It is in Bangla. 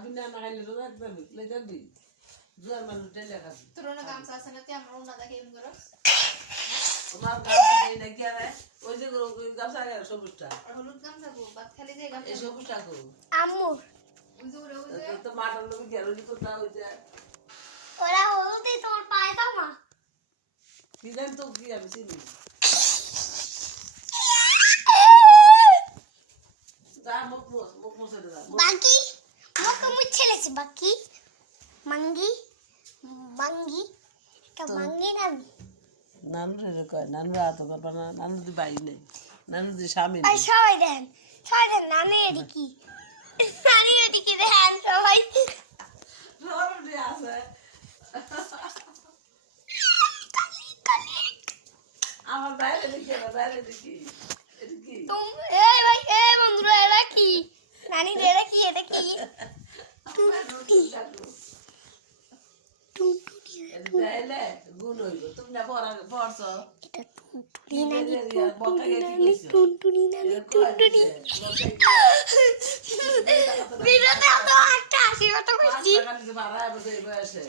খাবি না না খাইলে রোজা রাখবি লে যাবি জোয়ার মানুষ টেলে খাবি তোর না গামছা আছে না তুই আমার ওনা দেখে এম করস তোমার গামছা নেই নাকি আরে ওই যে গামছা গেল সবুজটা আর হলুদ গামছা গো বাদ খালি যে গামছা এই সবুজটা কো আম্মু ওই যে তো মাটার লোক গেল নি তো না হইছে ওরা হলুদই তোমার পায়ে দাও মা কি জানি তো কি আমি চিনি যা মুখ মোছে দে যা বাকি মুখ মুছলেছে বাকি মাঙ্গি মাঙ্গি এটা মাঙ্গি না নানু রে কয় নানু রাত করবা না নানু দি ভাই নেই নানু দি স্বামী আর নেই সবাই দেন নানি এদিকে নানি এদিকে দেন সবাই রোডে আছে আমার বাইরে দেখি এদিকে এই ভাই এই বন্ধুরা এরা কি নানি এটা কি এটা কি এলে গুণ হইল তুমি না পড়ছ এটা টুনটুনি নানি বিরতে তো একটা হাসি মতো করছি বাড়ায় বসে বয়সে